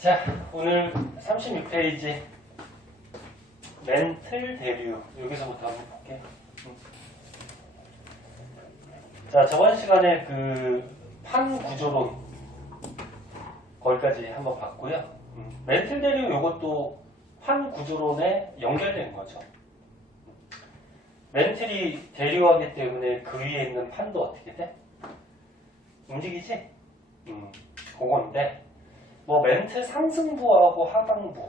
자, 오늘 36페이지 멘틀 대류 여기서부터 한번 볼게요. 자, 저번 시간에 그 판 구조론 거기까지 한번 봤고요. 멘틀 대류 이것도 판 구조론에 연결되는 거죠. 멘틀이 대류하기 때문에 그 위에 있는 판도 어떻게 돼? 움직이지? 그건데 뭐 멘틀 상승부하고 하강부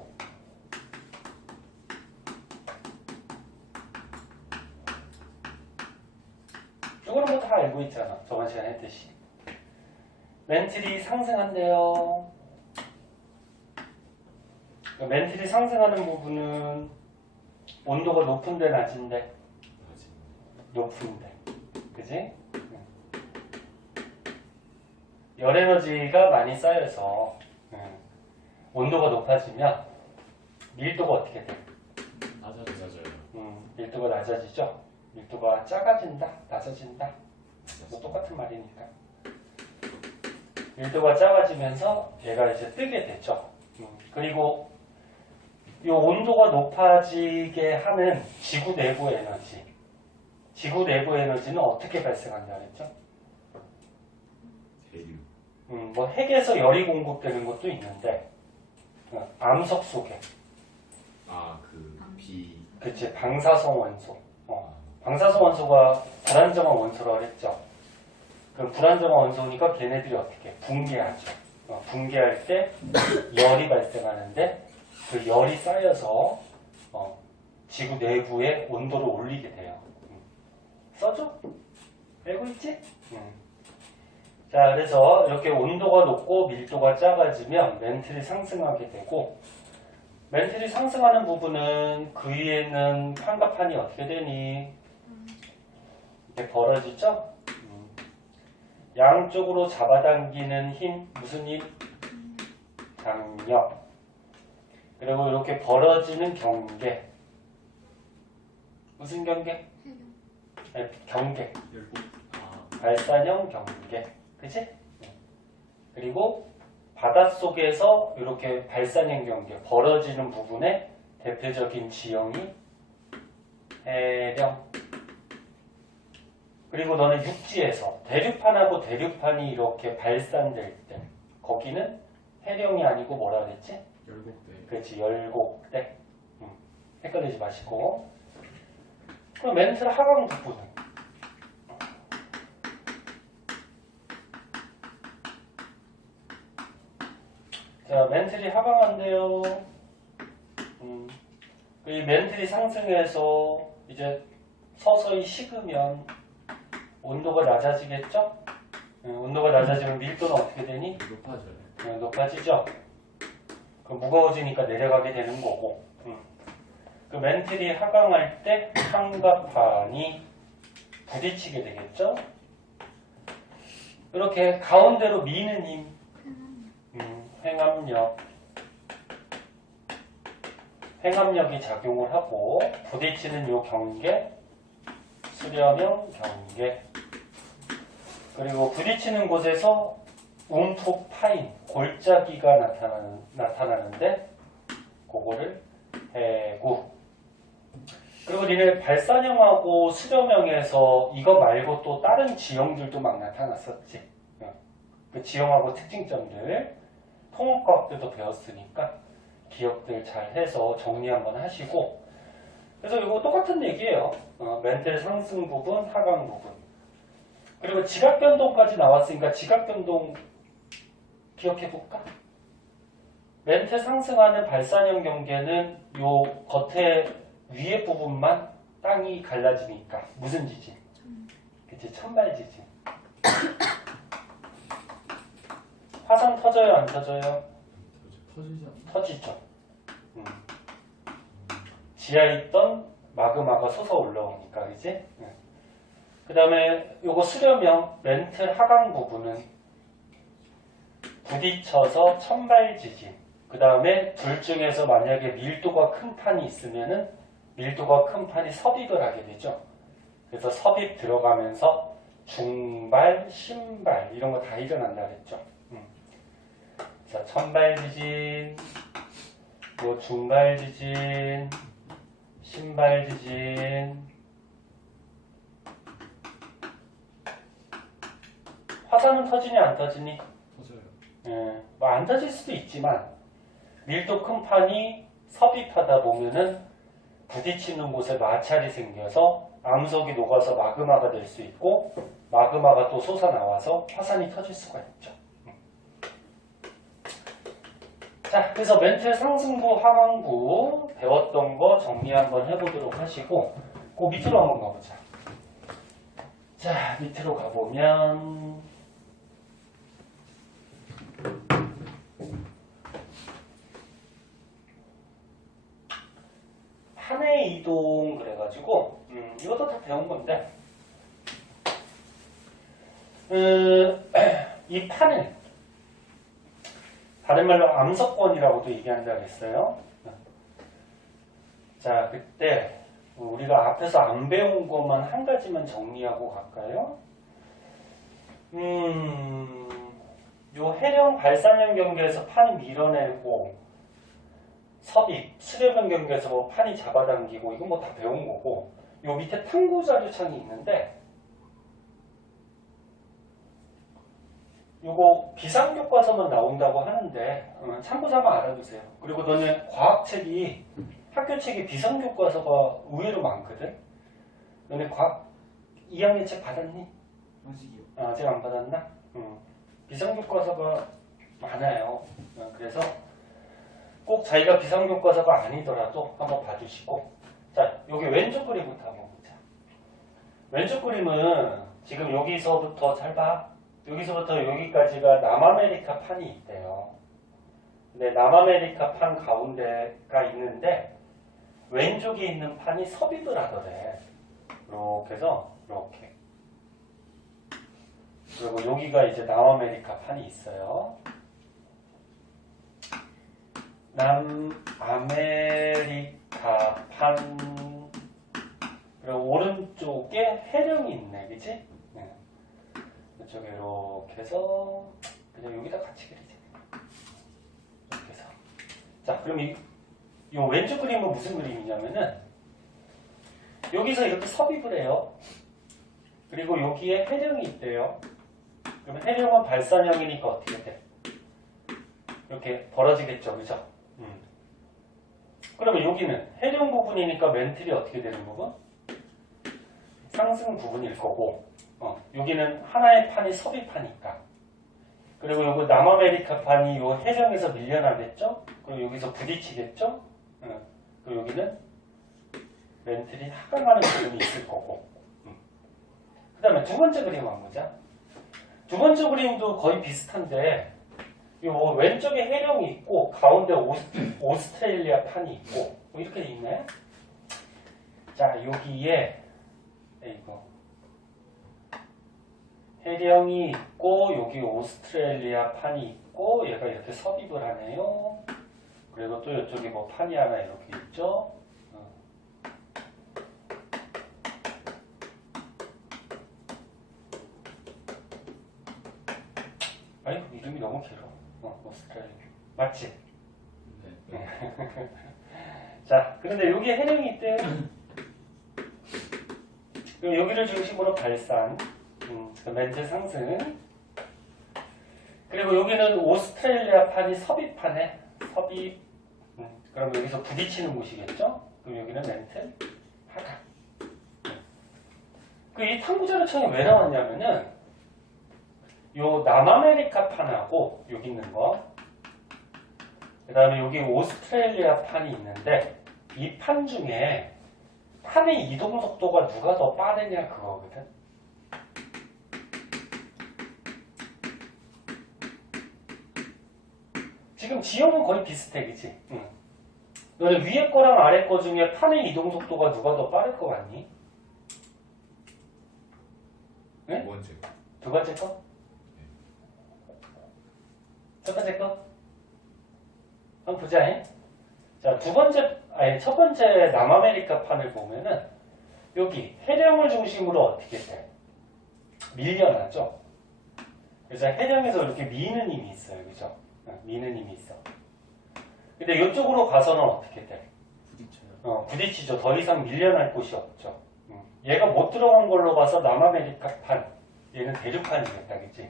이거는 뭐 다 알고 있잖아. 저번 시간에 했듯이 멘틀이 상승한대요. 멘틀이 상승하는 부분은 온도가 높은데 낮은데? 높은데, 그지? 열 에너지가 많이 쌓여서 온도가 높아지면 밀도가 어떻게 돼? 낮아져요. 밀도가 낮아지죠? 밀도가 작아진다, 낮아진다. 뭐 똑같은 말이니까. 밀도가 작아지면서 얘가 이제 뜨게 되죠. 그리고 이 온도가 높아지게 하는 지구 내부 에너지. 지구 내부 에너지는 어떻게 발생한다 그랬죠? 대류. 뭐 핵에서 열이 공급되는 것도 있는데 암석 속에 그치 방사성 원소 방사성 원소가 불안정한 원소라고 그랬죠. 그럼 불안정한 원소니까 걔네들이 어떻게 붕괴하죠. 붕괴할 때 열이 발생하는데 그 열이 쌓여서 지구 내부의 온도를 올리게 돼요. 써줘? 알고 있지? 자, 그래서 이렇게 온도가 높고 밀도가 작아지면 멘틀이 상승하게 되고, 멘틀이 상승하는 부분은 그 위에는 판과 판이 어떻게 되니? 이렇게 벌어지죠? 양쪽으로 잡아당기는 힘, 무슨 힘? 장력. 그리고 이렇게 벌어지는 경계. 무슨 경계? 아니, 경계. 발산형 경계. 그치? 그리고 바닷속에서 이렇게 발산형 경계, 벌어지는 부분에 대표적인 지형이 해령. 그리고 너는 육지에서 대류판하고 대류판이 이렇게 발산될 때 거기는 해령이 아니고 뭐라 그랬지? 열곡대. 그렇지, 열곡대. 헷갈리지 마시고. 그럼 멘틀 하강 부분은 자, 멘틀이 하강한대요. 이 멘틀이 상승해서 이제 서서히 식으면 온도가 낮아지겠죠? 온도가 낮아지면 밀도는 어떻게 되니? 높아져요. 높아지죠? 그럼 무거워지니까 내려가게 되는 거고. 그 멘틀이 하강할 때 판과 판이 부딪히게 되겠죠? 이렇게 가운데로 미는 힘. 횡압력이 작용을 하고 부딪히는 요 경계, 수렴형 경계. 그리고 부딪히는 곳에서 움푹 파인 골짜기가 나타나는데 그거를 해구. 그리고 니네 발산형하고 수렴형에서 이거 말고 또 다른 지형들도 막 나타났었지. 그 지형하고 특징점들 통합과학 때도 배웠으니까 기억들 잘 해서 정리 한번 하시고. 그래서 이거 똑같은 얘기예요. 멘틀 상승 부분, 하강 부분. 그리고 지각변동까지 나왔으니까 지각변동 기억해볼까? 멘틀 상승하는 발산형 경계는 요 겉에 위에 부분만 땅이 갈라지니까 무슨 지진? 그치, 천발 지진. 화산 터져요, 안 터져요? 터지지 않나? 터지죠. 지하에 있던 마그마가 솟아 올라오니까, 그지? 그 다음에 요거 수렴형 멘틀 하강 부분은 부딪혀서 천발 지진. 그 다음에 둘 중에서 만약에 밀도가 큰 판이 있으면은 밀도가 큰 판이 섭입을 하게 되죠. 그래서 섭입 들어가면서 중발, 신발 이런 거 다 일어난다 그랬죠. 자, 천발 지진, 뭐 중발 지진, 신발 지진. 화산은 터지니 안 터지니? 터져요. 예, 뭐 안 터질 수도 있지만 밀도 큰 판이 섭입하다 보면은 부딪히는 곳에 마찰이 생겨서 암석이 녹아서 마그마가 될 수 있고 마그마가 또 솟아나와서 화산이 터질 수가 있죠. 자, 그래서 멘틀 상승부, 하강부 배웠던 거 정리 한번 해보도록 하시고 그 밑으로 한번 가보자. 자, 밑으로 가보면 판의 이동 그래가지고 이것도 다 배운 건데 이 판을 다른 말로 암석권이라고도 얘기한다고 했어요. 자, 그때 우리가 앞에서 안 배운 것만 한 가지만 정리하고 갈까요? 요 해령 발산형 경계에서 판이 밀어내고 섭입, 수렴형 경계에서 뭐 판이 잡아당기고 이건 뭐 다 배운 거고 요 밑에 탐구 자료창이 있는데 요거 비상교과서만 나온다고 하는데 참고자만 알아두세요. 그리고 너네 과학책이 학교책이 비상교과서가 의외로 많거든. 너네 과학 2학년 책 받았니? 아직이요. 아직 안 받았나? 비상교과서가 많아요. 그래서 꼭 자기가 비상교과서가 아니더라도 한번 봐주시고 자, 여기 왼쪽 그림부터 한번 보자. 왼쪽 그림은 지금 여기서부터 잘 봐. 여기서부터 여기까지가 남아메리카 판이 있대요. 근데 남아메리카 판 가운데가 있는데 왼쪽에 있는 판이 섭입을 하더래. 이렇게 해서 이렇게. 그리고 여기가 이제 남아메리카 판이 있어요. 남아메리카 판 그리고 오른쪽에 해령이 있네, 그치? 네. 이쪽에 이렇게 해서 그냥 여기다 같이 그리자. 이렇게 해서 자, 그럼 이 왼쪽 그림은 무슨 그림이냐면은 여기서 이렇게 섭입을 해요. 그리고 여기에 해령이 있대요. 그러면 해령은 발산형이니까 어떻게 돼? 이렇게 벌어지겠죠, 그죠? 그러면 여기는 해령 부분이니까 멘틀이 어떻게 되는 부분? 상승 부분일 거고 여기는 하나의 판이 섭입하니까 그리고 여기 남아메리카 판이 요 해령에서 밀려나겠죠? 그리고 여기서 부딪히겠죠? 그리고 여기는 멘틀이 하강하는 부분이 있을 거고 그 다음에 두 번째 그림 한번 보자. 두 번째 그림도 거의 비슷한데 요 왼쪽에 해령이 있고 가운데 오스트레일리아 판이 있고 뭐 이렇게 돼 있네. 자, 여기에 이거 해령이 있고 여기 오스트레일리아 판이 있고 얘가 이렇게 섭입을 하네요. 그리고 또 이쪽에 뭐 판이 하나 이렇게 있죠. 아니 이름이 너무 길어. 오스트레일리아 맞지? 네. 자, 그런데 여기에 해령이 있대요. 그럼 여기를 중심으로 발산, 멘틀 상승. 그리고 여기는 오스트레일리아 판이 섭입하네. 섭입. 그럼 여기서 부딪히는 곳이겠죠? 그럼 여기는 멘틀 하강. 이 탐구자료창이 왜 나왔냐면은 요 남아메리카 판하고 여기 있는 거, 그 다음에 여기 오스트레일리아 판이 있는데 이 판 중에 판의 이동 속도가 누가 더 빠르냐 그거거든. 지금 지형은 거의 비슷해, 그치? 응. 너네 위에 거랑 아래 거 중에 판의 이동 속도가 누가 더 빠를 것 같니? 응? 뭔지. 두 번째 거? 첫 번째 거? 한번 보자. 잉? 자, 첫 번째 남아메리카 판을 보면은 여기 해령을 중심으로 어떻게 돼? 밀려나죠? 그래서 해령에서 이렇게 미는 힘이 있어요. 그죠? 미는 힘이 있어. 근데 이쪽으로 가서는 어떻게 돼? 부딪혀요. 부딪히죠. 더 이상 밀려날 곳이 없죠. 얘가 못 들어간 걸로 봐서 남아메리카판, 얘는 대륙판이겠다, 그치?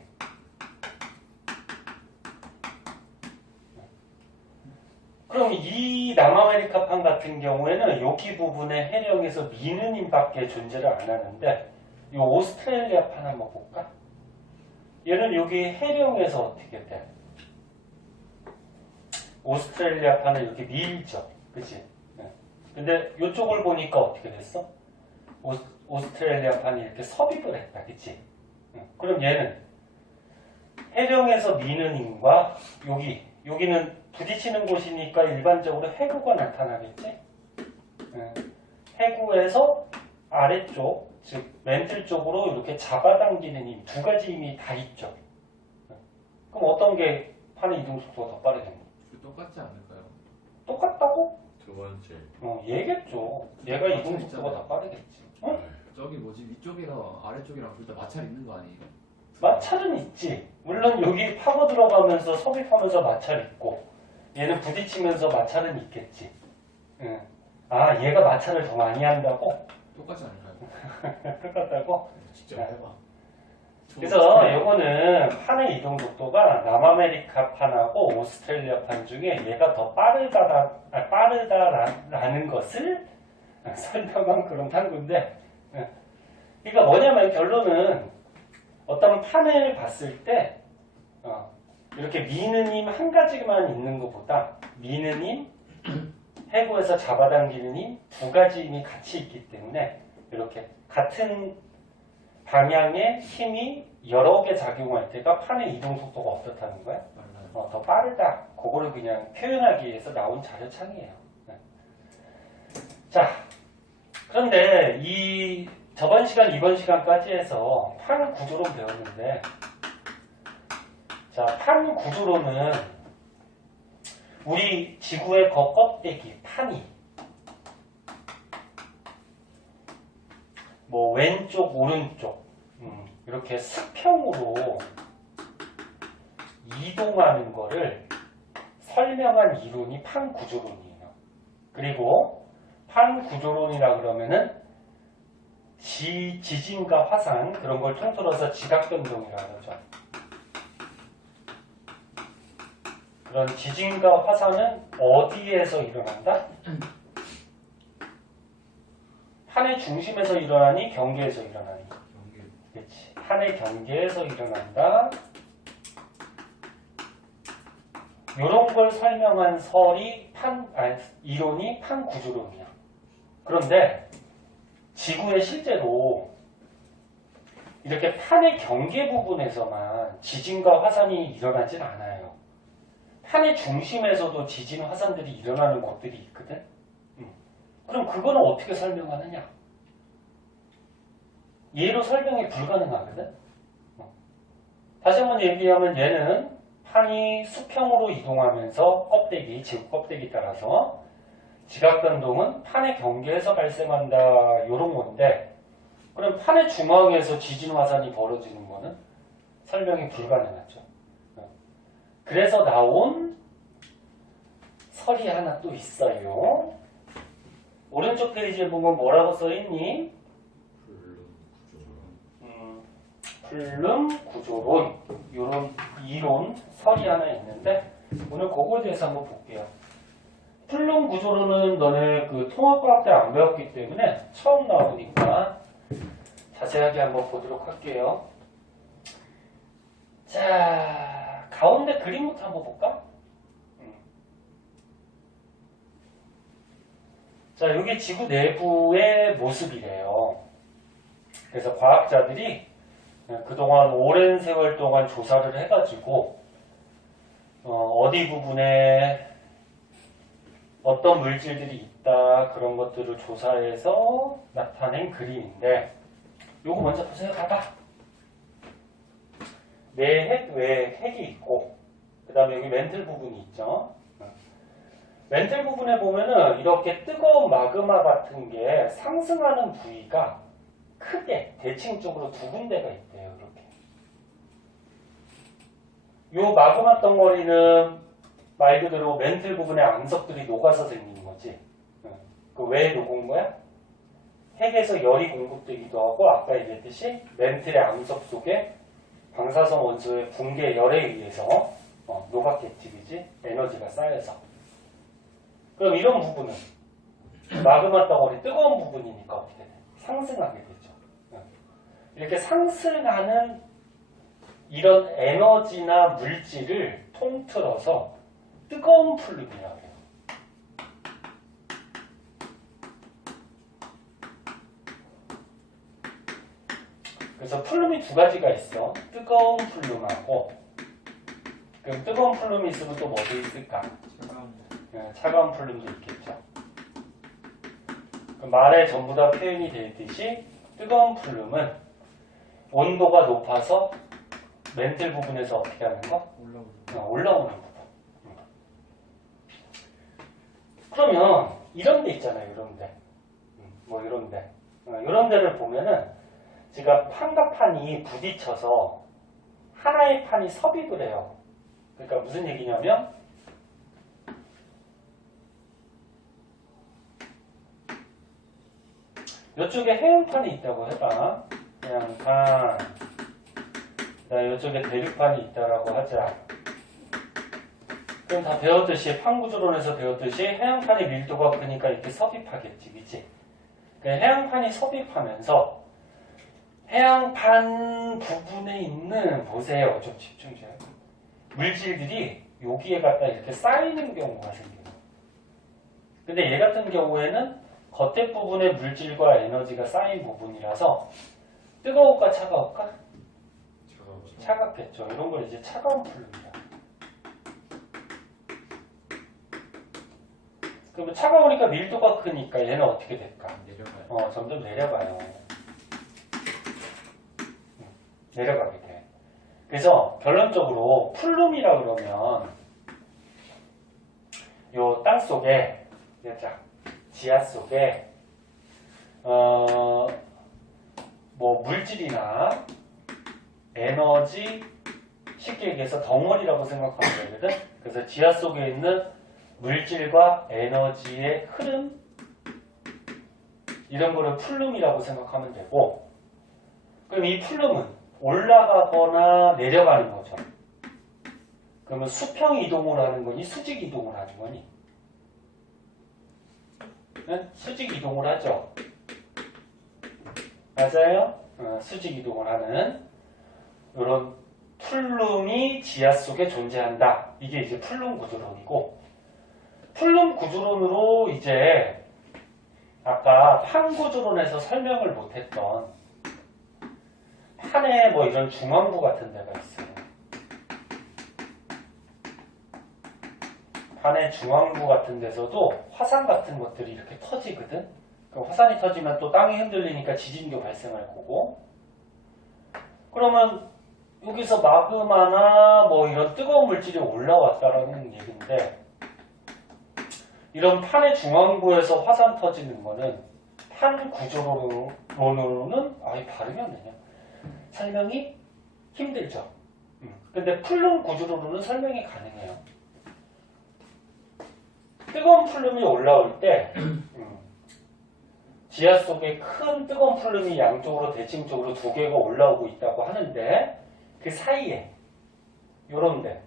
그럼 이 남아메리카판 같은 경우에는 여기 부분의 해령에서 미는 힘밖에 존재를 안 하는데 이 오스트레일리아판 한번 볼까? 얘는 여기 해령에서 어떻게 돼? 오스트레일리아판은 이렇게 밀죠. 그치? 근데 이쪽을 보니까 어떻게 됐어? 오스트레일리아판이 이렇게 섭입을 했다. 그치? 그럼 얘는 해령에서 미는 힘과 여기는 부딪히는 곳이니까 일반적으로 해구가 나타나겠지? 해구에서 아래쪽, 즉 멘틀 쪽으로 이렇게 잡아당기는 힘, 두 가지 힘이 다 있죠. 그럼 어떤 게 판의 이동 속도가 더 빠르겠니? 똑같지 않을까요? 똑같다고? 두 번째. 얘겠죠. 얘가 이동 속도가 더 빠르겠지. 응? 저기 뭐지 위쪽이랑 아래쪽이랑 둘 다 마찰 있는 거 아니에요? 마찰은 있지. 물론 여기 파고 들어가면서 섭입하면서 마찰 있고 얘는 부딪히면서 마찰은 있겠지. 아, 얘가 마찰을 더 많이 한다고? 똑같지 않을까요? 똑같다고? 직접 해봐. 그래서 요거는 판의 이동 속도가 남아메리카 판하고 오스트레일리아 판 중에 얘가 더 빠르다라는 것을 설명한 그런 탐구인데, 그러니까 뭐냐면 결론은 어떤 판을 봤을 때 이렇게 미는 힘 한 가지만 있는 것보다 미는 힘, 해구에서 잡아당기는 힘 두 가지 힘이 같이 있기 때문에 이렇게 같은 방향의 힘이 여러 개 작용할 때가 판의 이동 속도가 어떻다는 거야? 빨라요. 더 빠르다. 그거를 그냥 표현하기 위해서 나온 자료창이에요. 자, 그런데 이 저번 시간, 이번 시간까지 해서 판 구조론 배웠는데, 자, 판 구조론은 우리 지구의 겉껍데기, 판이 뭐 왼쪽, 오른쪽 이렇게 수평으로 이동하는 거를 설명한 이론이 판 구조론이에요. 그리고 판 구조론이라 그러면은 지진과 화산 그런 걸 통틀어서 지각변동이라고 하죠. 그런 지진과 화산은 어디에서 일어난다? 판의 중심에서 일어나니 경계에서 일어나니? 경계. 그렇지. 판의 경계에서 일어난다. 이런 걸 설명한 이론이 판 구조론이야. 그런데 지구에 실제로 이렇게 판의 경계 부분에서만 지진과 화산이 일어나진 않아요. 판의 중심에서도 지진, 화산들이 일어나는 곳들이 있거든. 그럼 그거는 어떻게 설명하느냐? 얘로 설명이 불가능하거든. 다시 한번 얘기하면 얘는 판이 수평으로 이동하면서 껍데기, 지구 껍데기 따라서 지각변동은 판의 경계에서 발생한다 이런 건데, 그럼 판의 중앙에서 지진 화산이 벌어지는 거는 설명이 불가능하죠. 그래서 나온 설이 하나 또 있어요. 오른쪽 페이지에 보면 뭐라고 써있니? 플룸 구조론 이런 이론 설이 하나 있는데 오늘 그거에 대해서 한번 볼게요. 플룸 구조론은 너네 그 통합과학 때 안 배웠기 때문에 처음 나오니까 자세하게 한번 보도록 할게요. 자, 가운데 그림부터 한번 볼까? 자, 여기 지구 내부의 모습이래요. 그래서 과학자들이 그동안 오랜 세월 동안 조사를 해가지고 어디 부분에 어떤 물질들이 있다 그런 것들을 조사해서 나타낸 그림인데, 요거 먼저 보세요. 봐봐. 내핵, 외핵이 있고 그 다음에 여기 멘틀 부분이 있죠. 멘틀 부분에 보면은 이렇게 뜨거운 마그마 같은 게 상승하는 부위가 크게 대칭적으로 두 군데가 있대요. 이렇게. 요 마그마 덩어리는 말 그대로 멘틀 부분에 암석들이 녹아서 생긴 거지. 그 왜 녹은 거야? 핵에서 열이 공급되기도 하고 아까 얘기했듯이 멘틀의 암석 속에 방사성 원소의 붕괴 열에 의해서 녹았겠지, 그지? 에너지가 쌓여서. 그럼 이런 부분은 마그마 덩어리 뜨거운 부분이니까 어떻게 돼? 상승하게 되죠. 이렇게 상승하는 이런 에너지나 물질을 통틀어서 뜨거운 플룸이라고 해요. 그래서 플룸이 두 가지가 있어. 뜨거운 플룸하고, 그럼 뜨거운 플룸이 있으면 또 뭐도 있을까? 차가운 플룸도 있겠죠. 말에 전부 다 표현이 되듯이 뜨거운 플룸은 온도가 높아서 멘틀 부분에서 어떻게 하는 거? 올라오는 부분. 그러면 이런 데 있잖아요. 이런 데. 뭐 이런 데. 이런 데를 보면은 제가 판과 판이 부딪혀서 하나의 판이 섭입을 해요. 그러니까 무슨 얘기냐면 이쪽에 해운판이 있다고 해봐. 해양판. 이쪽에 대륙판이 있다라고 하자. 그럼 다 배웠듯이 판구조론에서 배웠듯이 해양판의 밀도가 크니까 이렇게 섭입하겠지, 그치? 해양판이 섭입하면서 해양판 부분에 있는 보세요. 좀 집중 좀. 물질들이 여기에 갖다 이렇게 쌓이는 경우가 생겨요. 근데 얘 같은 경우에는 겉에 부분에 물질과 에너지가 쌓인 부분이라서 뜨거울까 차가울까? 차갑겠죠. 이런 걸 이제 차가운 플룸이야. 그러면 차가우니까 밀도가 크니까 얘는 어떻게 될까? 내려가요. 점점 내려가요. 내려가게 돼. 그래서 결론적으로 플룸이라 그러면 요 땅 속에, 지하 속에 뭐 물질이나 에너지, 쉽게 얘기해서 덩어리라고 생각하면 되거든. 그래서 지하 속에 있는 물질과 에너지의 흐름, 이런 거를 플룸이라고 생각하면 되고, 그럼 이 플룸은 올라가거나 내려가는 거죠. 그러면 수평 이동을 하는 거니 수직 이동을 하는 거니? 수직 이동을 하죠. 맞아요? 수직 이동을 하는 이런 플룸이 지하 속에 존재한다. 이게 이제 플룸 구조론이고, 플룸 구조론으로 이제 아까 판 구조론에서 설명을 못했던 판에 뭐 이런 중앙부 같은 데가 있어요. 판의 중앙부 같은 데서도 화산 같은 것들이 이렇게 터지거든. 그 화산이 터지면 또 땅이 흔들리니까 지진도 발생할 거고. 그러면 여기서 마그마나 뭐 이런 뜨거운 물질이 올라왔다라는 얘기인데, 이런 판의 중앙부에서 화산 터지는 거는 판 구조론으로는 발음이 안 되냐? 설명이 힘들죠. 근데 플룸 구조론으로는 설명이 가능해요. 뜨거운 플룸이 올라올 때 지하 속에 큰 뜨거운 플룸이 양쪽으로 대칭적으로 두 개가 올라오고 있다고 하는데, 그 사이에 요런데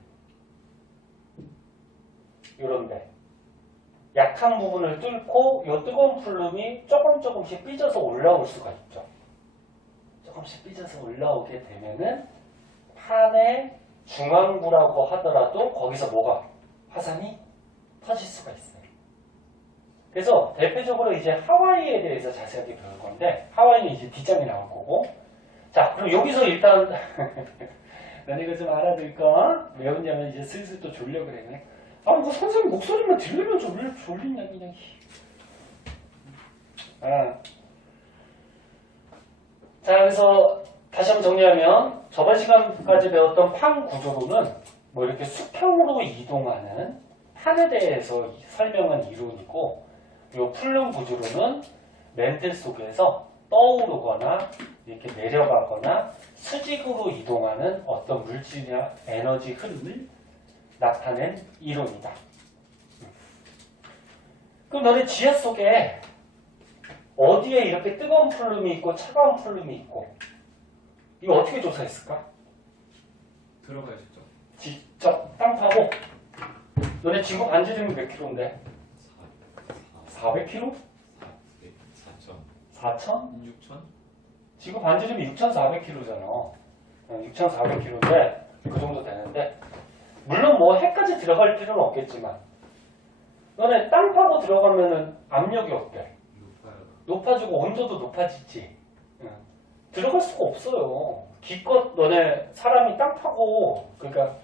약한 부분을 뚫고 이 뜨거운 플룸이 조금씩 삐져서 올라올 수가 있죠. 조금씩 삐져서 올라오게 되면은 판의 중앙부라고 하더라도 거기서 뭐가? 화산이 터질 수가 있어요. 그래서 대표적으로 이제 하와이에 대해서 자세하게 배울 건데, 하와이는 이제 뒷장이 나올 거고. 자, 그럼 여기서 일단 난 이거 좀 알아들까? 왜 웃냐면 이제 슬슬 또 졸려 그래. 뭐 선생님 목소리만 들으면 졸리냐 그냥. 자, 그래서 다시 한번 정리하면 저번 시간까지 배웠던 판 구조로는 뭐 이렇게 수평으로 이동하는 판에 대해서 설명한 이론이고, 이 플룸 구조로는 멘틀 속에서 떠오르거나 이렇게 내려가거나 수직으로 이동하는 어떤 물질이나 에너지 흐름을 나타낸 이론이다. 그럼 너네 지하 속에 어디에 이렇게 뜨거운 플룸이 있고 차가운 플룸이 있고 이거 어떻게 조사했을까? 들어가야 직접. 직접 땅 파고 너네 지구 반지름이 몇 킬로인데? 400킬로? 4천. 4천? 6천? 지구 반지름이 6,400킬로잖아. 6,400킬로인데 그 정도 되는데 물론 뭐 해까지 들어갈 필요는 없겠지만 너네 땅 파고 들어가면은 압력이 어때? 높아요. 높아지고 온도도 높아지지. 들어갈 수가 없어요. 기껏 너네 사람이 땅 파고 그러니까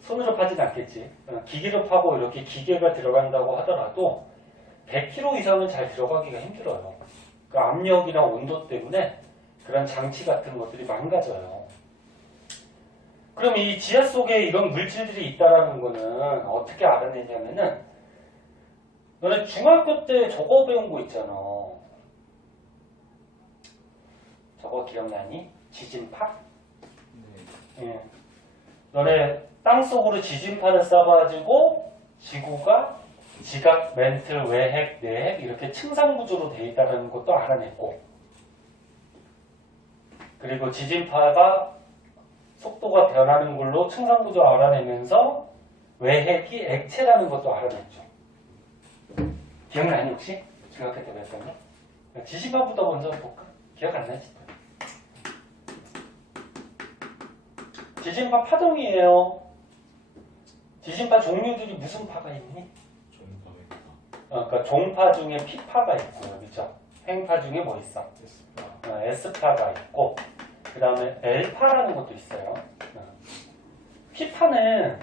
손으로 파진 않겠지. 기계로 파고 이렇게 기계가 들어간다고 하더라도 100km 이상은 잘 들어가기가 힘들어요. 그 압력이나 온도 때문에 그런 장치 같은 것들이 망가져요. 그럼 이 지하 속에 이런 물질들이 있다라는 거는 어떻게 알아내냐면은 너네 중학교 때 저거 배운 거 있잖아. 저거 기억나니? 지진파? 네. 예. 너네 땅속으로 지진파를 쏴가지고 지구가 지각, 멘틀, 외핵, 내핵 이렇게 층상구조로 되어 있다는 것도 알아냈고 그리고 지진파가 속도가 변하는 걸로 층상구조 알아내면서 외핵이 액체라는 것도 알아냈죠. 기억나니 혹시? 중학교 때 배웠던 거? 지진파부터 먼저 볼까? 기억 안 나지? 지진파 파동이에요. 지진파 종류들이 무슨 파가 있니? 그러니까 종파 중에 P파가 있고요. 그죠? 횡파 중에 뭐 있어? S파가 있고 그 다음에 L파라는 것도 있어요. P파는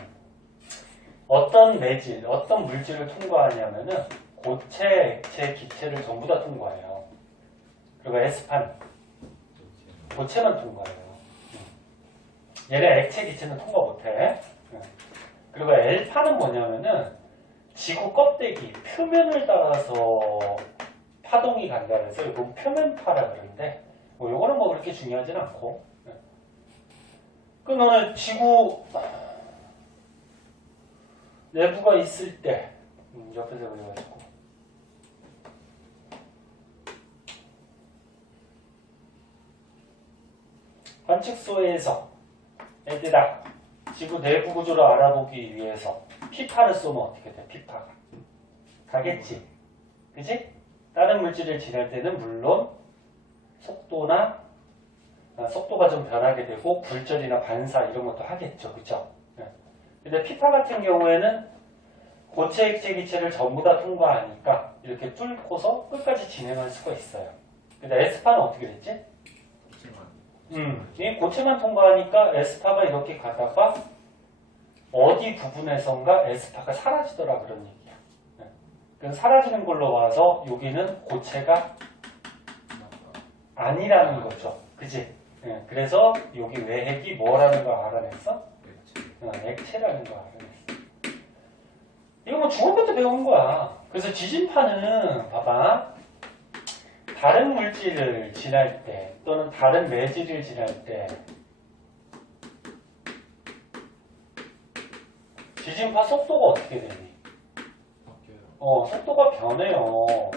어떤 매질, 어떤 물질을 통과하냐면은 고체, 액체, 기체를 전부 다 통과해요. 그리고 S파는 고체만 통과해요. 얘네 액체, 기체는 통과 못해. 그리고 L파는 뭐냐면은 지구 껍데기, 표면을 따라서 파동이 간다 그래서 이건 표면파라 그러는데 뭐 요거는 뭐 그렇게 중요하진 않고 그 너는 지구 내부가 있을 때 옆에서 그려가지고 관측소에서 얘들아 지구 내부 구조를 알아보기 위해서 피파를 쏘면 어떻게 돼? 피파가 가겠지, 그지? 다른 물질을 지날 때는 물론 속도가 좀 변하게 되고 굴절이나 반사 이런 것도 하겠죠, 그죠? 근데 피파 같은 경우에는 고체, 액체, 기체를 전부 다 통과하니까 이렇게 뚫고서 끝까지 진행할 수가 있어요. 근데 S파는 어떻게 됐지? 이 고체만 통과하니까 S파가 이렇게 가다가 어디 부분에선가 S파가 사라지더라 그런 얘기야. 그래서 사라지는 걸로 봐서 여기는 고체가 아니라는 거죠. 그지? 그래서 여기 외핵이 뭐라는 걸 알아냈어? 액체라는 걸 알아냈어. 이거 뭐 중학교 때 배운 거야. 그래서 지진파는 봐봐. 다른 물질을 지날 때 또는 다른 매질을 지날 때 지진파 속도가 어떻게 되니? 속도가 변해요.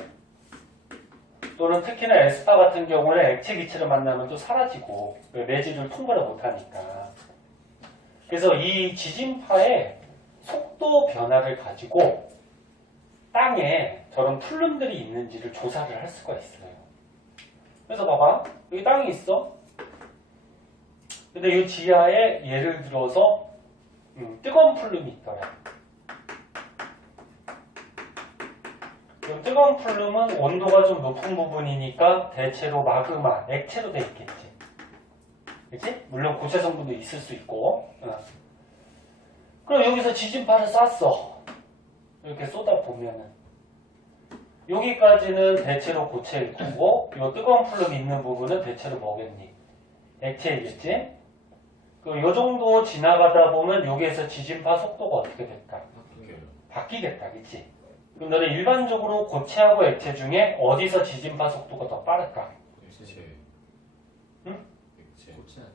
또는 특히나 S파 같은 경우는 액체 기체를 만나면 또 사라지고 매질을 통과를 못하니까. 그래서 이 지진파의 속도 변화를 가지고 땅에 저런 플룸들이 있는지를 조사를 할 수가 있어요. 그래서 봐봐. 여기 땅이 있어. 근데 이 지하에 예를 들어서 뜨거운 플룸이 있더라. 그럼 뜨거운 플룸은 온도가 좀 높은 부분이니까 대체로 마그마, 액체로 되어 있겠지. 그치? 물론 고체 성분도 있을 수 있고. 그럼 여기서 지진파를 쐈어. 이렇게 쏟아보면은. 여기까지는 대체로 고체일 거고, 이 뜨거운 플룸 있는 부분은 대체로 뭐겠니? 액체이겠지? 그럼 요 정도 지나가다 보면 여기에서 지진파 속도가 어떻게 될까? 바뀌겠다, 그치? 그럼 너는 일반적으로 고체하고 액체 중에 어디서 지진파 속도가 더 빠를까? 액체. 응? 액체. 고체 아니야?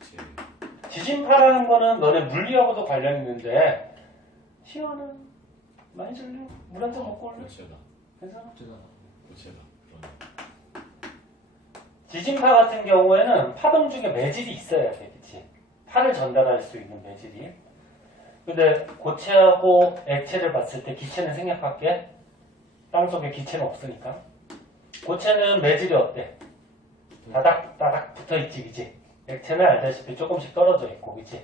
액체. 지진파라는 거는 너네 물리하고도 관련 있는데 시원은 많이 들려? 물 한 잔 먹고 올래? 고체다. 괜찮아? 고체잖아. 고체다. 그러네. 지진파 같은 경우에는 파동 중에 매질이 있어야 돼, 그치? 파를 전달할 수 있는 매질이. 근데 고체하고 액체를 봤을 때 기체는 생략할게. 땅속에 기체는 없으니까. 고체는 매질이 어때? 다닥다닥 붙어있지, 그치? 액체는 알다시피 조금씩 떨어져 있고, 그치?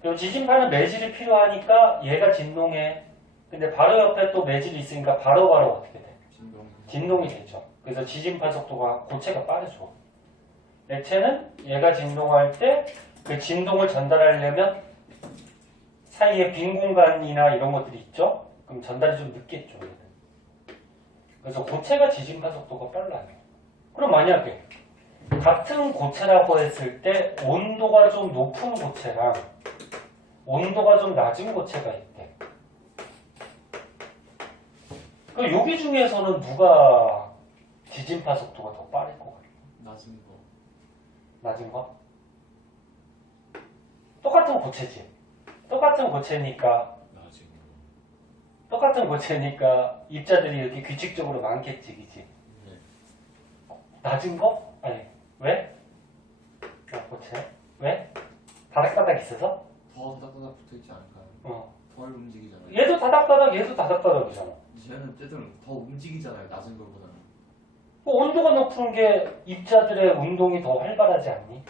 그리고 지진파는 매질이 필요하니까 얘가 진동해. 근데 바로 옆에 또 매질이 있으니까 바로바로 어떻게 돼? 진동이 되죠. 그래서 지진파 속도가 고체가 빠르죠. 액체는 얘가 진동할 때 그 진동을 전달하려면 사이에 빈 공간이나 이런 것들이 있죠. 그럼 전달이 좀 늦겠죠. 얘는. 그래서 고체가 지진파 속도가 빨라요. 그럼 만약에 같은 고체라고 했을 때 온도가 좀 높은 고체랑 온도가 좀 낮은 고체가 있대. 그 여기 중에서는 누가 지진파 속도가 더 빠를 것 같아? 낮은 거. 낮은 거? 똑같은 고체지. 똑같은 고체니까 낮은 거. 똑같은 고체니까 입자들이 이렇게 규칙적으로 많겠지, 그치? 네. 낮은 거? 아니, 왜? 고체? 왜? 다닥다닥 있어서? 더 다닥다닥 붙어있지 않을까요? 덜 움직이잖아요. 얘도 다닥다닥, 얘도 다닥다닥이잖아. 쟤는 어쨌든 더 움직이잖아요. 낮은 거보다는. 온도가 높은 게 입자들의 운동이 더 활발하지 않니?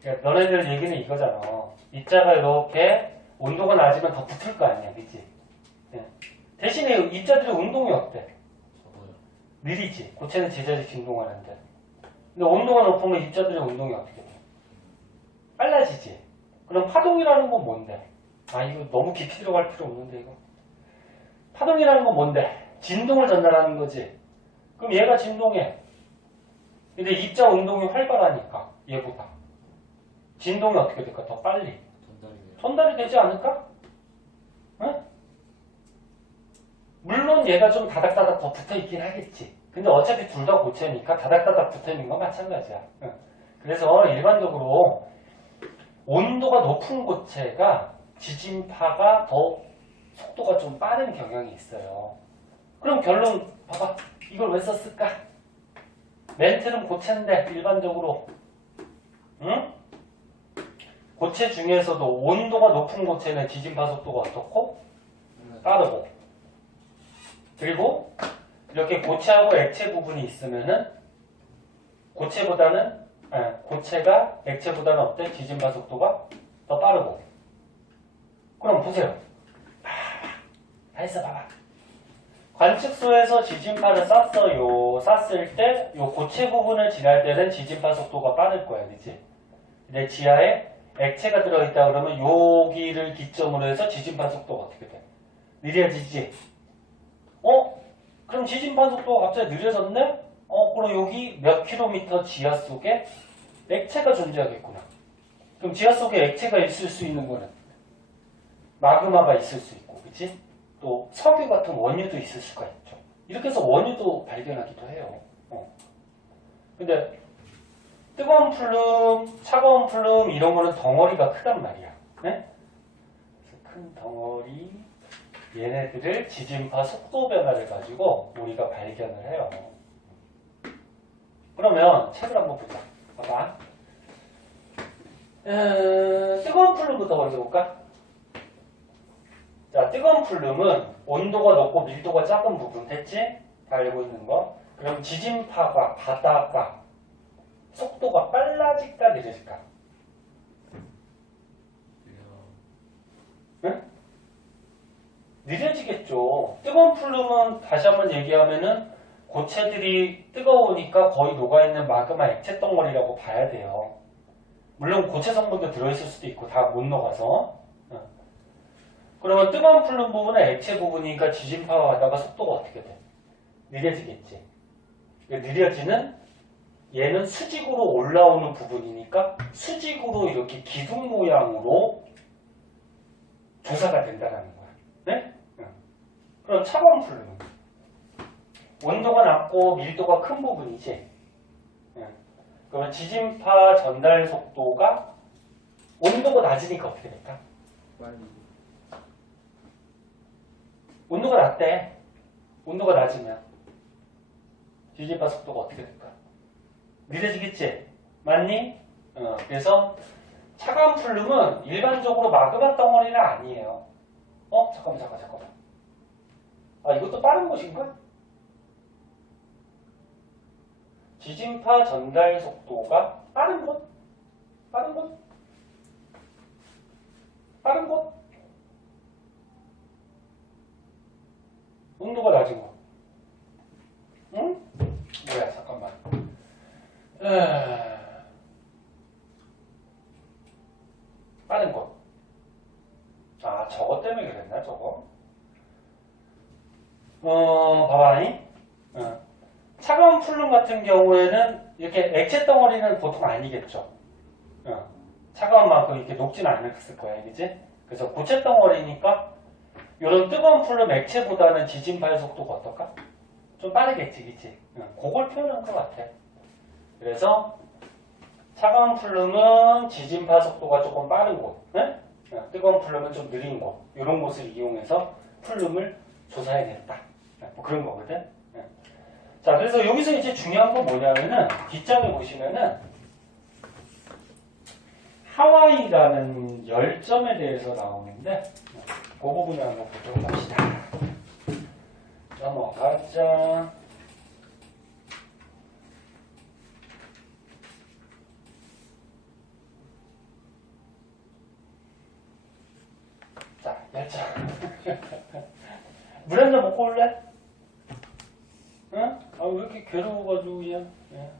그러니까 너네들 얘기는 이거잖아. 입자가 이렇게 온도가 낮으면 더 붙을 거 아니야, 그치? 예. 대신에 입자들의 운동이 어때? 적어요. 느리지. 고체는 제자리 진동하는데. 근데 온도가 높으면 입자들의 운동이 어떻게 돼? 빨라지지. 그럼 파동이라는 건 뭔데? 아, 이거 너무 깊이 들어갈 필요 없는데, 이거. 파동이라는 건 뭔데? 진동을 전달하는 거지. 그럼 얘가 진동해. 근데 입자 운동이 활발하니까, 얘보다. 진동이 어떻게 될까? 더 빨리. 전달이 돼요. 전달이 되지 않을까? 응? 물론 얘가 좀 다닥다닥 더 붙어있긴 하겠지. 근데 어차피 둘 다 고체니까 다닥다닥 붙어있는 건 마찬가지야. 응. 그래서 일반적으로 온도가 높은 고체가 지진파가 더 속도가 좀 빠른 경향이 있어요. 그럼 결론 봐봐. 이걸 왜 썼을까? 멘틀은 고체인데 일반적으로 응? 고체 중에서도 온도가 높은 고체는 지진파 속도가 어떻고? 빠르고. 그리고 이렇게 고체하고 액체 부분이 있으면은 고체가 액체보다는 어때? 지진파 속도가 더 빠르고. 그럼 보세요. 다 했어, 봐봐. 관측소에서 지진파를 쐈어요. 쐈을 때 요 고체 부분을 지날 때는 지진파 속도가 빠를 거야, 그치? 근데 지하에 액체가 들어있다 그러면 여기를 기점으로 해서 지진파 속도가 어떻게 돼? 느려지지? 그럼 지진파 속도가 갑자기 느려졌네? 그럼 여기 몇 킬로미터 지하 속에 액체가 존재하겠구나. 그럼 지하 속에 액체가 있을 수 있는 거는 마그마가 있을 수 있고, 그치? 또 석유 같은 원유도 있을 수가 있죠. 이렇게 해서 원유도 발견하기도 해요. 근데 뜨거운 플룸, 차가운 플룸 이런 거는 덩어리가 크단 말이야. 네? 그래서 큰 덩어리 얘네들을 지진파 속도 변화를 가지고 우리가 발견을 해요. 그러면 책을 한번 보자. 봐봐. 뜨거운 플룸부터 먼저 볼까? 자, 뜨거운 플룸은 온도가 높고 밀도가 작은 부분 됐지? 다 알고 있는 거. 그럼 지진파가 가다가 속도가 빨라질까 느려질까? 응? 느려지겠죠. 뜨거운 플룸은 다시 한번 얘기하면은 고체들이 뜨거우니까 거의 녹아있는 마그마 액체 덩어리라고 봐야 돼요. 물론 고체 성분도 들어있을 수도 있고 다 못 녹아서. 그러면 뜨거운 플룸 부분은 액체 부분이니까 지진파가 가다가 속도가 어떻게 돼? 느려지겠지. 느려지는 얘는 수직으로 올라오는 부분이니까 수직으로 이렇게 기둥 모양으로 조사가 된다는 거야. 네? 그럼 차가운 플룸은 온도가 낮고 밀도가 큰 부분이지. 그러면 지진파 전달 속도가 온도가 낮으니까 어떻게 될까? 빨리. 온도가 낮대. 온도가 낮으면 지진파 속도가 어떻게 될까? 느려지겠지? 맞니? 그래서 차가운 플룸은 일반적으로 마그마 덩어리는 아니에요. 잠깐만. 아, 이것도 빠른 것인가? 지진파 전달 속도가 빠른 곳? 온도가 낮은 곳. 응? 뭐야, 잠깐만. 빠른 곳. 아, 저거 때문에 그랬나, 저거? 봐봐니? 차가운 플룸 같은 경우에는 이렇게 액체 덩어리는 보통 아니겠죠. 차가운 만큼 이렇게 녹지는 않았을 거야, 그지? 그래서 고체 덩어리니까 이런 뜨거운 플룸 액체보다는 지진발 속도가 어떨까? 좀 빠르겠지, 그치? 그걸 표현한 것 같아. 그래서 차가운 플룸은 지진파 속도가 조금 빠른 곳, 뜨거운 플룸은 좀 느린 곳, 이런 곳을 이용해서 플룸을 조사해냈다. 뭐 그런 거거든. 자, 그래서 여기서 이제 중요한 건 뭐냐면은 뒷장에 보시면은 하와이라는 열점에 대해서 나오는데 그 부분을 한번 보도록 합시다. 넘어가자. 자, 열점. 물 한 잔 먹고 올래? 응? 아, 왜 이렇게 괴로워가지고 그냥. 예.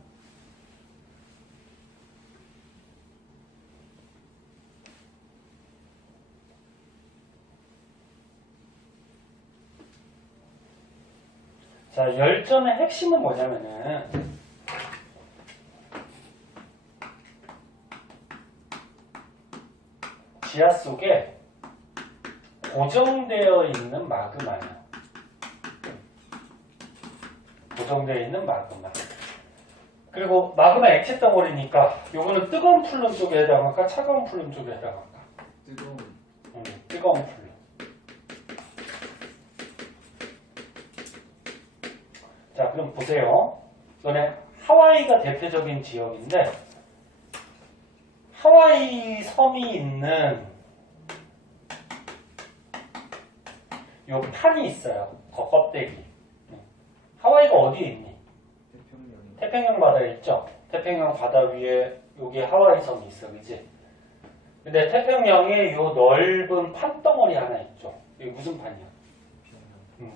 자, 열전의 핵심은 뭐냐면은 지하 속에 고정되어 있는 마그마예요. 고정되어 있는 마그마. 그리고 마그마 액체 덩어리니까 요거는 뜨거운 플룸 쪽에 해당할까? 차가운 플룸 쪽에 해당할까? 뜨거운 플룸. 자, 그럼 보세요. 이번에 하와이가 대표적인 지역인데 하와이 섬이 있는 요 판이 있어요. 겉껍데기. 하와이가 어디에 있니? 태평양 바다에 있죠? 태평양 바다 위에 여기 하와이 섬이 있어, 그지? 근데 태평양에 요 넓은 판덩어리 하나 있죠? 이게 무슨 판이야?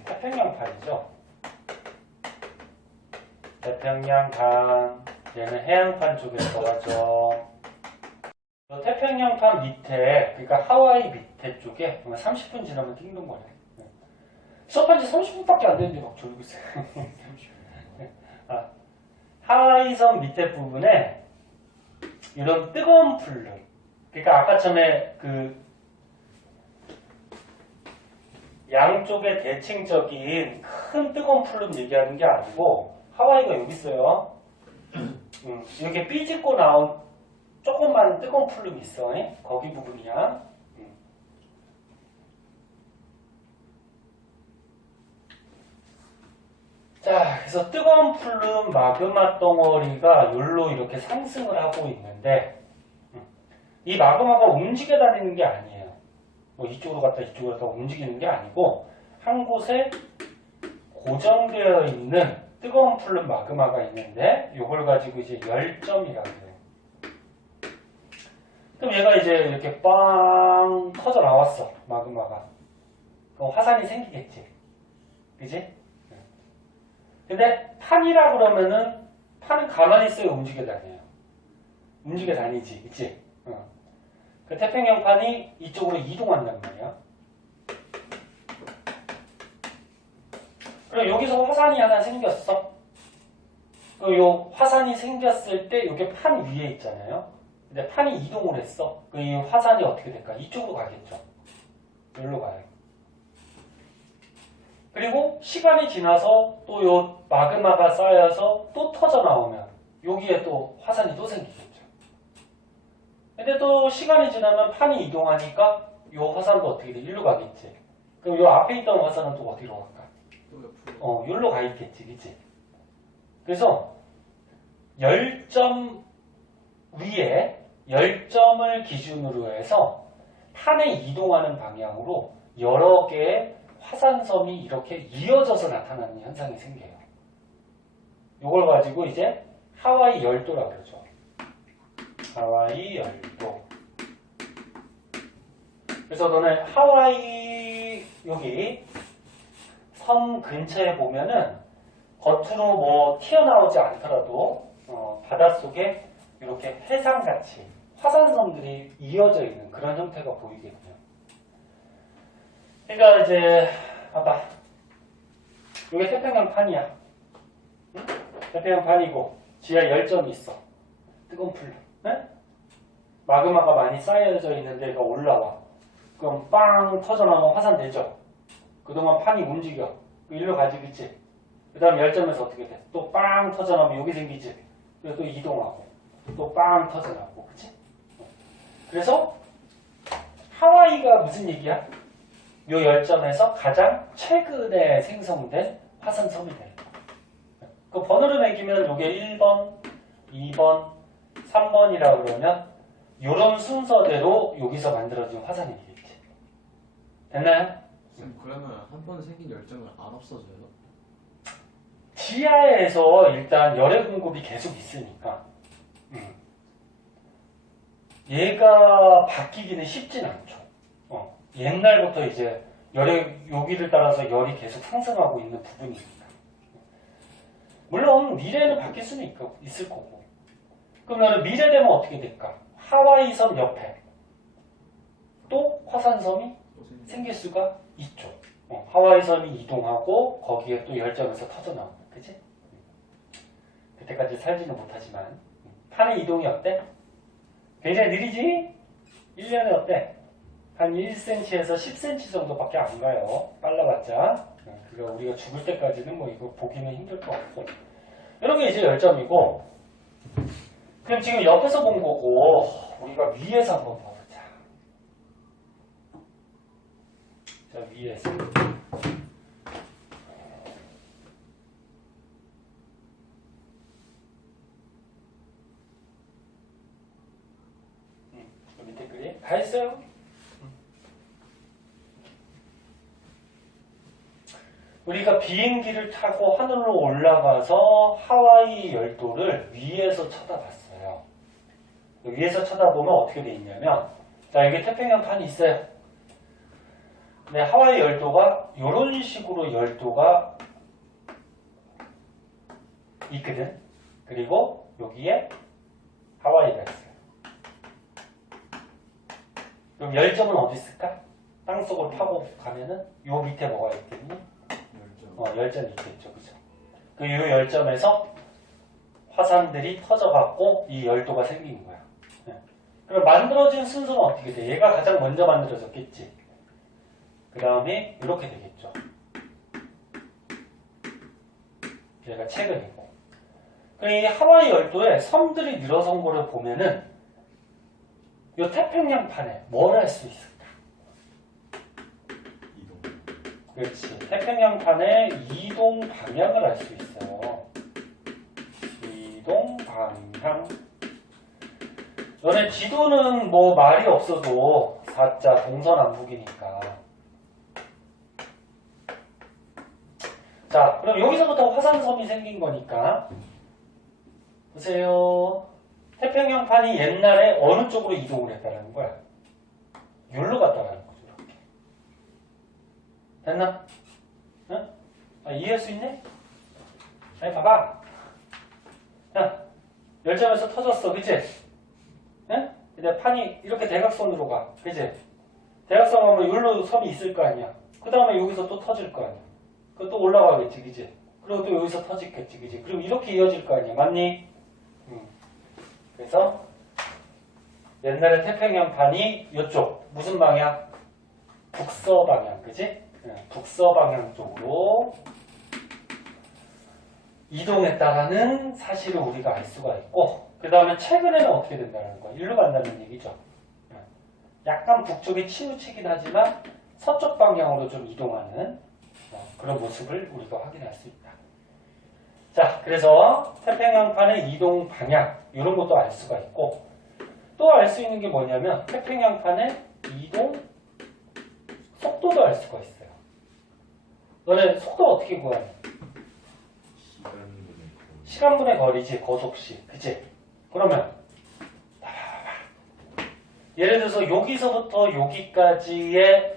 태평양 판이죠? 태평양판, 얘는 해양판 쪽에 들어가죠. 태평양판 밑에, 그러니까 하와이 밑에 쪽에 30분 지나면 띵동거려. 수업한 지 30분밖에 안 되는데 막 졸고 있어요. 하와이 섬 밑에 부분에 이런 뜨거운 플룸, 그러니까 아까 전에 그 양쪽에 대칭적인 큰 뜨거운 플룸 얘기하는 게 아니고 하와이가 여기 있어요. 이렇게 삐집고 나온 조그만 뜨거운 플룸이 있어. 거기 부분이야. 자, 그래서 뜨거운 플룸 마그마 덩어리가 여기로 이렇게 상승을 하고 있는데 이 마그마가 움직여 다니는 게 아니에요. 뭐 이쪽으로 갔다 이쪽으로 갔다 움직이는 게 아니고 한 곳에 고정되어 있는 뜨거운 플룸 마그마가 있는데 이걸 가지고 이제 열점이라고 해요. 그럼 얘가 이제 이렇게 빵 터져 나왔어, 마그마가. 그럼 화산이 생기겠지. 그지? 근데 판이라 그러면은 판은 가만히 있어야 움직여 다녀요. 움직여 다니지, 그치? 그 태평양판이 이쪽으로 이동한단 말이야. 그럼 여기서 화산이 하나 생겼어. 그럼 요 화산이 생겼을 때 이게 판 위에 있잖아요. 근데 판이 이동을 했어. 그럼 이 화산이 어떻게 될까? 이쪽으로 가겠죠. 여기로 가요. 그리고 시간이 지나서 또 요 마그마가 쌓여서 또 터져 나오면 여기에 또 화산이 또 생기겠죠. 근데 또 시간이 지나면 판이 이동하니까 요 화산도 어떻게 돼? 일로 가겠지. 그럼 요 앞에 있던 화산은 또 어디로 갈까? 또 옆으로. 여기로 가 있겠지, 그치? 그래서 열점 위에 열점을 기준으로 해서 판에 이동하는 방향으로 여러 개의 화산섬이 이렇게 이어져서 나타나는 현상이 생겨요. 이걸 가지고 이제 하와이 열도라고 그러죠. 하와이 열도. 그래서 너는 하와이 여기 섬 근처에 보면은 겉으로 뭐 튀어나오지 않더라도 바닷속에 이렇게 해상같이 화산섬들이 이어져 있는 그런 형태가 보이거든요. 그러니까 이제 봐봐. 이게 태평양 판이야. 응? 태평양 판이고 지하 열점이 있어. 뜨거운 풀. 응? 마그마가 많이 쌓여져 있는 데가 올라와. 그럼 빵 터져나오면 화산 되죠. 그동안 판이 움직여. 일로 가지, 그치? 그 다음 열점에서 어떻게 돼? 또 빵 터져나오면 여기 생기지. 그래서 또 이동하고. 또 빵 터져나오고, 그치? 그래서 하와이가 무슨 얘기야? 요 열점에서 가장 최근에 생성된 화산섬이 돼요. 그 번호를 매기면 요게 1번, 2번, 3번이라고 그러면 요런 순서대로 여기서 만들어진 화산이 되겠지. 됐나요? 쌤, 그러면 한 번 생긴 열정은 안 없어져요? 지하에서 일단 열의 공급이 계속 있으니까 얘가 바뀌기는 쉽진 않죠. 옛날부터 이제 여기를 따라서 열이 계속 상승하고 있는 부분이니까. 물론 미래는 바뀔 수는 있을 거고. 그러면 미래 되면 어떻게 될까? 하와이 섬 옆에 또 화산섬이 또 생긴. 생길 수가 있죠. 하와이 섬이 이동하고 거기에 또 열점에서 터져나오는, 그치? 그때까지 살지는 못하지만 판의 이동이 어때? 굉장히 느리지? 1년에 어때? 한 1cm에서 10cm 정도밖에 안 가요. 빨라봤자. 그러니까 우리가 죽을 때까지는 뭐 이거 보기는 힘들 것 같고. 이런 게 이제 열점이고. 그럼 지금 옆에서 본 거고 우리가 위에서 한번 봐보자. 자, 위에서. 밑에 그림 다 했어요? 우리가 비행기를 타고 하늘로 올라가서 하와이 열도를 위에서 쳐다봤어요. 위에서 쳐다보면 어떻게 돼 있냐면, 자, 여기 태평양판이 있어요. 네, 하와이 열도가 이런 식으로 열도가 있거든. 그리고 여기에 하와이가 있어요. 그럼 열점은 어디 있을까? 땅속을 파고 가면은 요 밑에 뭐가 있겠니? 열점이 있겠죠, 그죠? 그 요 열점에서 화산들이 터져갖고 이 열도가 생긴 거야. 네. 그럼 만들어진 순서는 어떻게 돼? 얘가 가장 먼저 만들어졌겠지. 그 다음에 이렇게 되겠죠. 얘가 최근이고. 이 하와이 열도에 섬들이 늘어선 거를 보면은 이 태평양판에 뭘 할 수 있을까? 이동. 그렇지. 태평양판에 이동 방향을 알 수 있어요. 이동 방향. 너네 지도는 뭐 말이 없어도 4자 동서남북이니까. 자, 그럼 여기서부터 화산섬이 생긴 거니까 보세요. 태평양판이 옛날에 어느 쪽으로 이동을 했다는 거야? 여기로 갔다는 거죠. 이렇게. 됐나? 응? 이해할 수 있네? 아니, 봐봐. 야, 열점에서 터졌어, 그치? 응? 근데 판이 이렇게 대각선으로 가, 그치? 대각선 가면 여기로 섬이 있을 거 아니야. 그 다음에 여기서 또 터질 거 아니야. 그럼 또 올라가겠지, 그치? 그리고 또 여기서 터지겠지, 그치? 그럼 이렇게 이어질 거 아니야, 맞니? 그래서 옛날에 태평양판이 이쪽 무슨 방향? 북서 방향, 그치? 북서방향 쪽으로 이동했다라는 사실을 우리가 알 수가 있고, 그 다음에 최근에는 어떻게 된다는 거야? 일로 간다는 얘기죠. 약간 북쪽에 치우치긴 하지만 서쪽 방향으로 좀 이동하는 그런 모습을 우리가 확인할 수 있다. 자, 그래서 태평양판의 이동 방향 이런 것도 알 수가 있고, 또 알 수 있는 게 뭐냐면 태평양판의 이동 속도도 알 수가 있어요. 너네 속도 어떻게 구하니? 시간분의 거리지, 거속시. 그치? 그러면 예를 들어서 여기서부터 여기까지의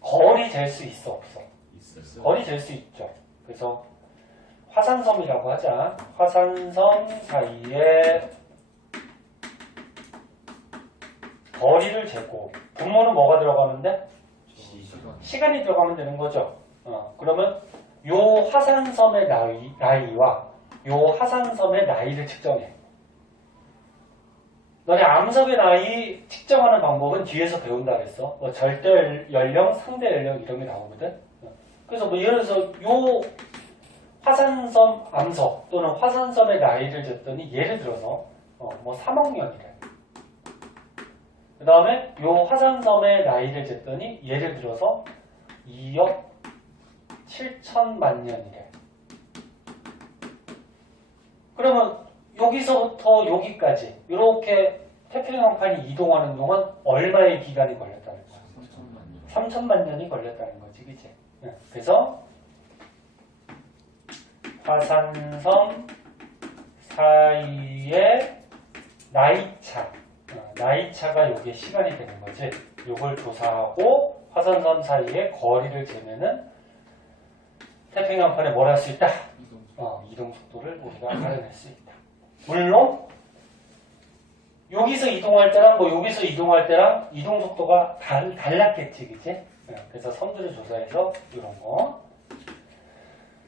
거리 잴 수 있어, 없어? 있었어. 거리 잴 수 있죠. 그래서 화산섬이라고 하자. 화산섬 사이에 거리를 재고, 분모는 뭐가 들어가면 돼? 시간이 들어가면 되는 거죠. 그러면 요 화산섬의 나이와 요 화산섬의 나이를 측정해. 너네 암석의 나이 측정하는 방법은 뒤에서 배운다 그랬어. 뭐 절대 연령, 상대 연령 이런 게 나오거든. 그래서 뭐 예를 들어서 요 화산섬 암석 또는 화산섬의 나이를 쟀더니 예를 들어서 뭐 3억 년이래. 그 다음에 요 화산섬의 나이를 쟀더니 예를 들어서 2억 7천만 년이래. 그러면 여기서부터 여기까지 이렇게 태평양판이 이동하는 동안 얼마의 기간이 걸렸다는 거야? 3천만 년이 걸렸다는 거지, 그치? 그래서 화산섬 사이의 나이차가 요게 시간이 되는 거지. 요걸 조사하고 화산섬 사이의 거리를 재면은 태평양판에 뭘 할 수 있다? 이동 속도를 우리가 알아낼 수 있다. 물론 여기서 이동할 때랑 여기서 이동할 때랑 이동 속도가 달랐겠지, 그치? 그래서 섬들을 조사해서 이런 거.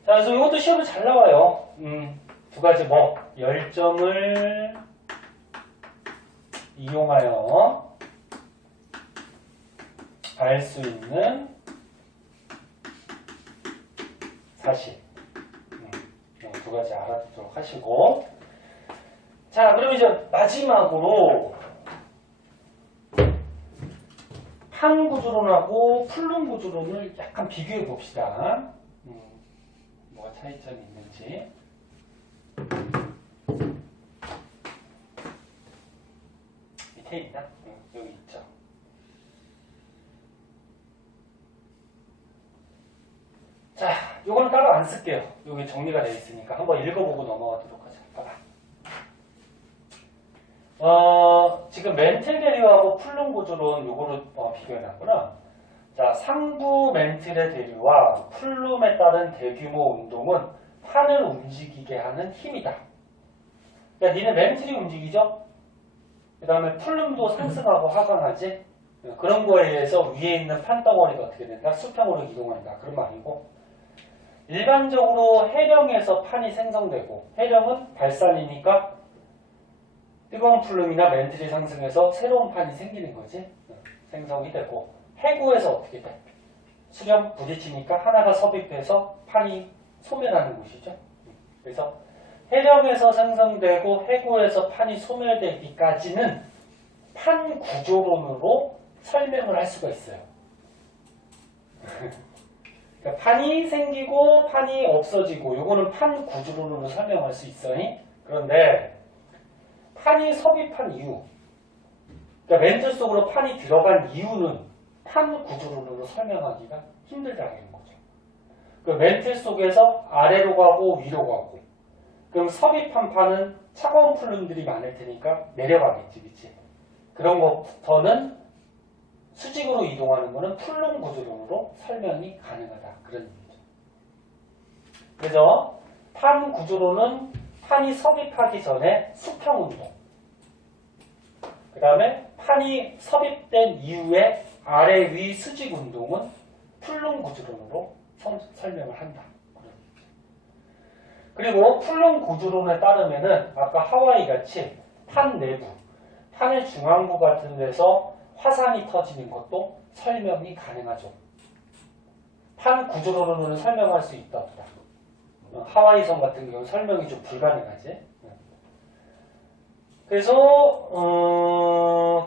자, 그래서 이것도 시험에 잘 나와요. 두 가지 열점을 이용하여 알 수 있는 사실. 두 가지 알아두도록 하시고. 자, 그럼 이제 마지막으로 판 구조론하고 플룸 구조론을 약간 비교해 봅시다. 뭐가 차이점이 있는지. 밑에 있나? 여기 있죠. 자, 요거는 따로 안 쓸게요. 여기 정리가 되어 있으니까 한번 읽어보고 넘어가도록 하자. 지금 멘틀 대류하고 플룸 구조론 요거를 비교해놨구나. 자, 상부 멘틀의 대류와 플룸에 따른 대규모 운동은 판을 움직이게 하는 힘이다. 그러니까 니네 멘틀이 움직이죠? 그 다음에 플룸도 상승하고 하강하지? 그런 거에 의해서 위에 있는 판덩어리가 어떻게 된다? 수평으로 이동한다. 그런 말이고, 일반적으로 해령에서 판이 생성되고, 해령은 발산이니까 뜨거운 플룸이나 멘틀이 상승해서 새로운 판이 생기는 거지. 생성이 되고, 해구에서 어떻게 돼? 수렴 부딪히니까 하나가 섭입해서 판이 소멸하는 곳이죠. 그래서 해령에서 생성되고 해구에서 판이 소멸되기까지는 판 구조론으로 설명을 할 수가 있어요. 그러니까 판이 생기고 판이 없어지고 요거는 판 구조론으로 설명할 수 있어니. 그런데 판이 섭입한 이유, 그러니까 멘틀 속으로 판이 들어간 이유는 판 구조론으로 설명하기가 힘들다는 거죠. 그 멘틀 속에서 아래로 가고 위로 가고, 그럼 섭입한 판은 차가운 플룸들이 많을 테니까 내려가겠지, 그치? 그런 것부터는 수직으로 이동하는 거는 플룸 구조론으로 설명이 가능하다. 그런 의미죠. 그래서 판 구조론은 판이 섭입하기 전에 수평운동, 그 다음에 판이 섭입된 이후에 아래 위 수직 운동은 플룸 구조론으로 설명을 한다. 그리고 플룸 구조론에 따르면은 아까 하와이 같이 판 내부, 판의 중앙부 같은 데서 화산이 터지는 것도 설명이 가능하죠. 판 구조론으로는 설명할 수 있다 없다. 하와이섬 같은 경우는 설명이 좀 불가능하지. 그래서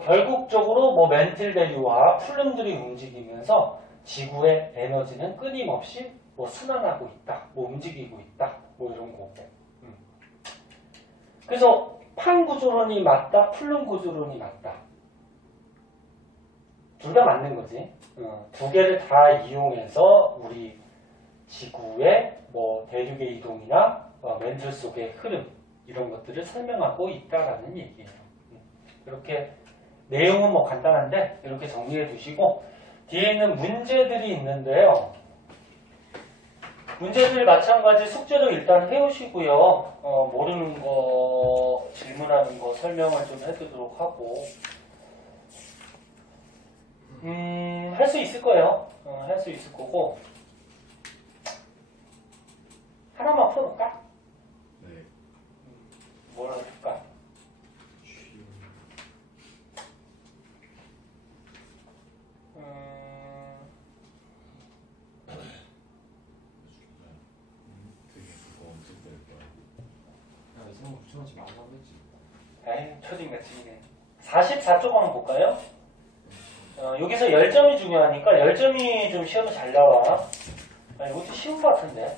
결국적으로 뭐 멘틀 밸류와 플룸들이 움직이면서 지구의 에너지는 끊임없이 뭐 순환하고 있다, 뭐 움직이고 있다, 뭐 이런 거고. 그래서 판 구조론이 맞다, 플룸 구조론이 맞다. 둘 다 맞는 거지. 두 개를 다 이용해서 우리 지구의 뭐 대륙의 이동이나 멘틀 속의 흐름 이런 것들을 설명하고 있다라는 얘기예요. 이렇게 내용은 뭐 간단한데 이렇게 정리해 두시고 뒤에 있는 문제들이 있는데요. 문제들 마찬가지 숙제로 일단 해오시고요. 모르는 거 질문하는 거 설명을 좀 해두도록 하고 할 수 있을 거예요. 할 수 있을 거고 하나만 풀어볼까? 네. 뭘 할까? 되게 그거 언제 될 거야? 야, 이상한 거 붙여놓지 말라고 했지. 에이, 초딩같이. 44쪽 한번 볼까요? 여기서 10점이 중요하니까 10점이 좀 시험에 잘 나와. 이것도 쉬운 것 같은데.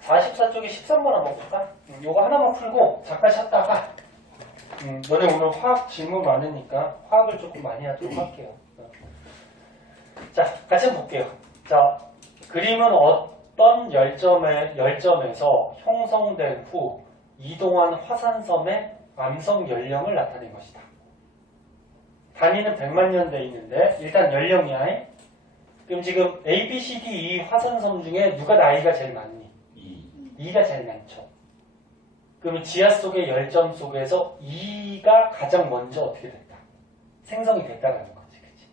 44쪽에 13번 한번 볼까? 요거 하나만 풀고 잠깐 쉬었다가 너네 오늘 화학 질문 많으니까 화학을 조금 많이 하도록 할게요. 자, 같이 한번 볼게요. 자, 그림은 어떤 열점에서 형성된 후 이동한 화산섬의 암석 연령을 나타낸 것이다. 단위는 100만 년 돼 있는데 일단 연령이야. 그럼 지금 A, B, C, D, E 화산섬 중에 누가 나이가 제일 많니? 2가 제일 많죠. 그러면 지하 속의 열점 속에서 2가 가장 먼저 어떻게 됐다? 생성이 됐다라는 거지. 그치?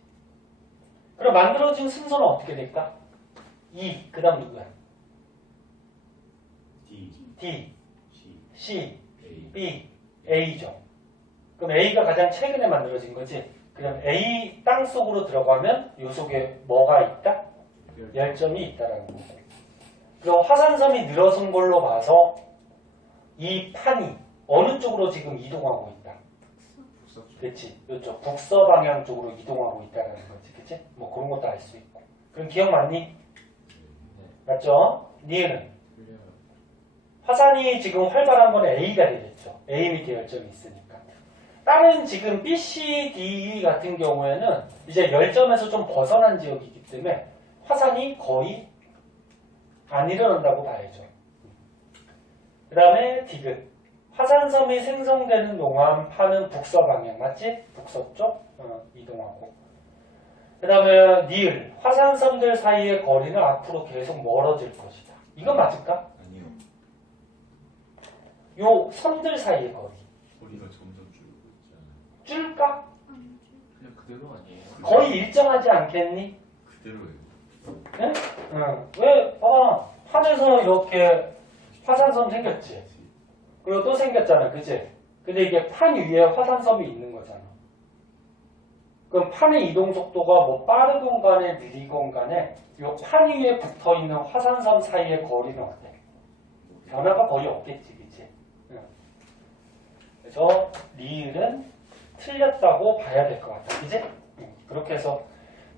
그럼 만들어진 순서는 어떻게 될까? 2, 그 다음 누구야? D, C, B, A죠. 그럼 A가 가장 최근에 만들어진 거지. 그럼 A 땅 속으로 들어가면 요 속에 뭐가 있다? 열점이 있다라는 거고. 그럼 화산섬이 늘어선 걸로 봐서 이 판이 어느 쪽으로 지금 이동하고 있다? 그렇지. 이쪽 북서 방향 쪽으로 이동하고 있다는 거지. 그치? 뭐 그런 것도 알 수 있고. 그럼 기억 맞니? 맞죠? 니은은? 화산이 지금 활발한 건 A가 되겠죠. A 밑에 열점이 있으니까. 다른 지금 B, C, D 같은 경우에는 이제 열점에서 좀 벗어난 지역이기 때문에 화산이 거의 안 일어난다고 봐야죠. 그 다음에 디귿. 화산섬이 생성되는 동안 파는 북서 방향 맞지? 북서쪽 이동하고. 그 다음에 니을. 화산섬들 사이의 거리는 앞으로 계속 멀어질 것이다. 이건 맞을까? 아니요. 요 섬들 사이의 거리. 거리가 점점 줄고 있잖아요. 줄까? 그냥 그대로 아니에요? 거의 일정하지 않겠니? 그대로예요. 응? 응. 왜? 봐봐. 판에서 이렇게 화산섬 생겼지. 그리고 또 생겼잖아. 그치? 근데 이게 판 위에 화산섬이 있는 거잖아. 그럼 판의 이동 속도가 뭐 빠르건 간에 느리건 간에 이 판 위에 붙어 있는 화산섬 사이의 거리는 어때? 변화가 거의 없겠지. 그치? 응. 그래서 리을은 틀렸다고 봐야 될 것 같아. 그치? 그렇게 해서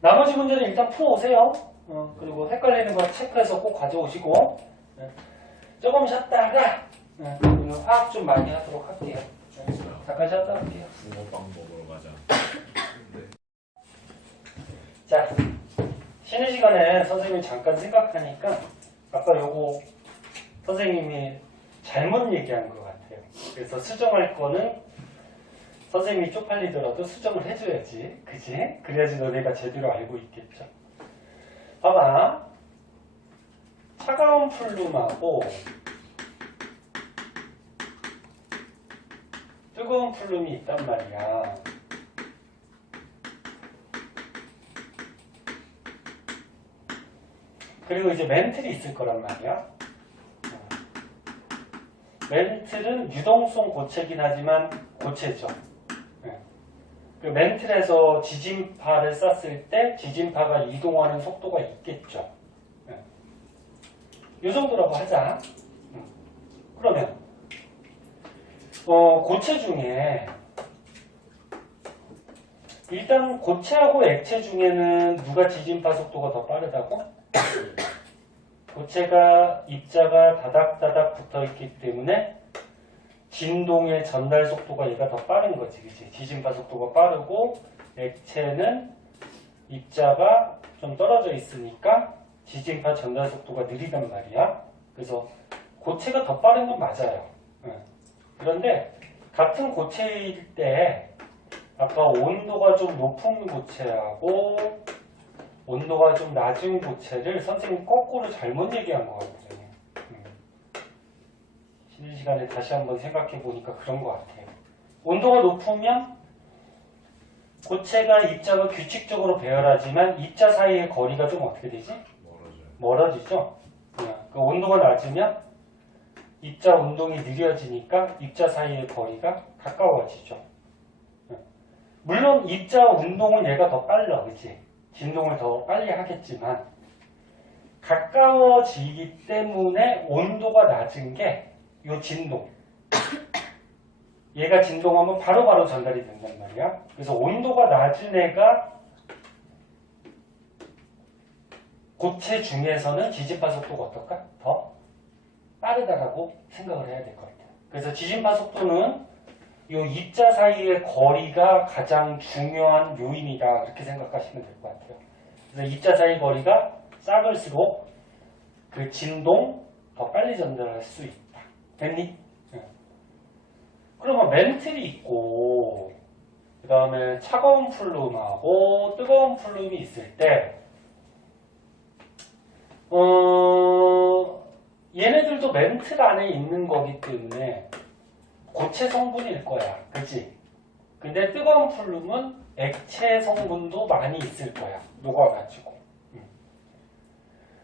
나머지 문제는 일단 풀어오세요. 그리고 헷갈리는 거 체크해서 꼭 가져오시고 조금 쉬었다가 오늘 화학 좀 많이 하도록 할게요. 잠깐 쉬었다 할게요. 붕어빵 먹으러 가자. 자, 쉬는 시간에 선생님이 잠깐 생각하니까 아까 요거 선생님이 잘못 얘기한 것 같아요. 그래서 수정할 거는 선생님이 쪽팔리더라도 수정을 해줘야지. 그치? 그래야지 너네가 제대로 알고 있겠죠. 봐봐. 차가운 플룸하고 뜨거운 플룸이 있단 말이야. 그리고 이제 멘틀이 있을 거란 말이야. 멘틀은 유동성 고체긴 하지만 고체죠. 그 멘틀에서 지진파를 쐈을 때 지진파가 이동하는 속도가 있겠죠. 이 정도라고 하자. 그러면 고체 중에 일단 고체하고 액체 중에는 누가 지진파 속도가 더 빠르다고? 고체가 입자가 다닥다닥 붙어있기 때문에 진동의 전달 속도가 얘가 더 빠른 거지, 그치? 지진파 속도가 빠르고 액체는 입자가 좀 떨어져 있으니까 지진파 전달 속도가 느리단 말이야. 그래서 고체가 더 빠른 건 맞아요. 그런데 같은 고체일 때 아까 온도가 좀 높은 고체하고 온도가 좀 낮은 고체를 선생님이 거꾸로 잘못 얘기한 것 같아요. 쉬는 시간에 다시 한번 생각해 보니까 그런 것 같아요. 온도가 높으면 고체가 입자가 규칙적으로 배열하지만 입자 사이의 거리가 좀 어떻게 되지? 멀어지죠. 그 온도가 낮으면 입자 운동이 느려지니까 입자 사이의 거리가 가까워지죠. 물론 입자 운동은 얘가 더 빨라, 그치? 진동을 더 빨리 하겠지만 가까워지기 때문에 온도가 낮은 게 요 진동. 얘가 진동하면 바로바로 전달이 된단 말이야. 그래서 온도가 낮은 애가 고체 중에서는 지진파 속도가 어떨까? 더 빠르다라고 생각을 해야 될 것 같아요. 그래서 지진파 속도는 이 입자 사이의 거리가 가장 중요한 요인이다, 이렇게 생각하시면 될 것 같아요. 그래서 입자 사이 거리가 작을수록 그 진동 더 빨리 전달할 수 있다. 됐니? 그러면 멘틀이 있고 그 다음에 차가운 플룸하고 뜨거운 플룸이 있을 때 얘네들도 멘틀 안에 있는 거기 때문에 고체 성분일 거야. 그치? 근데 뜨거운 플룸은 액체 성분도 많이 있을 거야. 녹아가지고.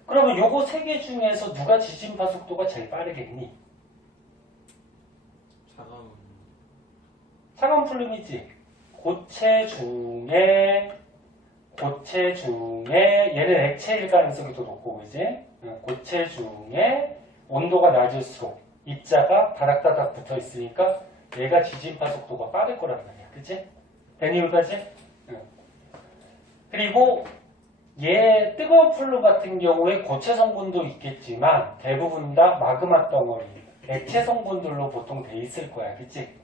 그러면 요거 세 개 중에서 누가 지진파 속도가 제일 빠르겠니? 차가운 플룸이지. 고체 중에 얘는 액체일 가능성이 더 높고, 그지? 고체 중에 온도가 낮을수록 입자가 다닥다닥 붙어 있으니까 얘가 지진파 속도가 빠를 거란 말이야. 그치? 됐니, 여기까지? 그리고 얘 뜨거운 플룸 같은 경우에 고체 성분도 있겠지만 대부분 다 마그마 덩어리, 액체 성분들로 보통 돼 있을 거야. 그치?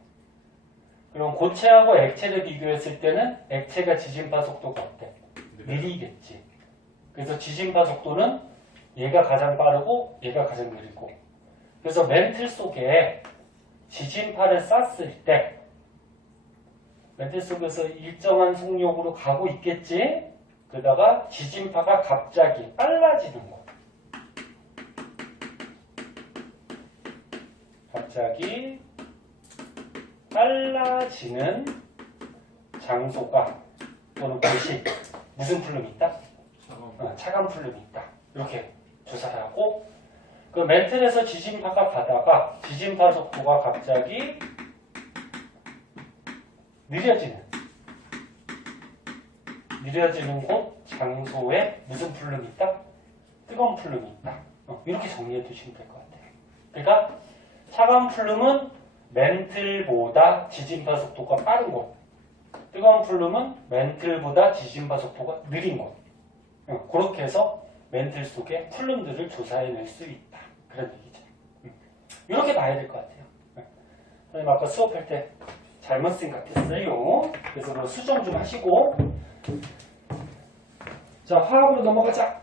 그럼 고체하고 액체를 비교했을 때는 액체가 지진파 속도가 어때? 느리겠지. 그래서 지진파 속도는 얘가 가장 빠르고 얘가 가장 느리고. 그래서 멘틀 속에 지진파를 쐈을 때 멘틀 속에서 일정한 속력으로 가고 있겠지. 그러다가 지진파가 갑자기 빨라지는 거. 갑자기 빨라지는 장소가 또는 곳이 무슨 플룸이 있다? 차가운 플룸이 있다. 이렇게 조사를 하고 그 멘틀에서 지진파가 가다가 지진파 속도가 갑자기 느려지는 곳 장소에 무슨 플룸이 있다? 뜨거운 플룸이 있다. 이렇게 정리해 두시면 될 것 같아요. 그러니까 차가운 플룸은 멘틀보다 지진파 속도가 빠른 곳, 뜨거운 플룸은 멘틀보다 지진파 속도가 느린 곳. 그렇게 해서 멘틀 속의 플룸들을 조사해낼 수 있다. 그런 얘기죠. 이렇게 봐야 될 것 같아요. 선생님 아까 수업할 때 잘못 생각했어요. 그래서 수정 좀 하시고 자, 화학으로 넘어가자.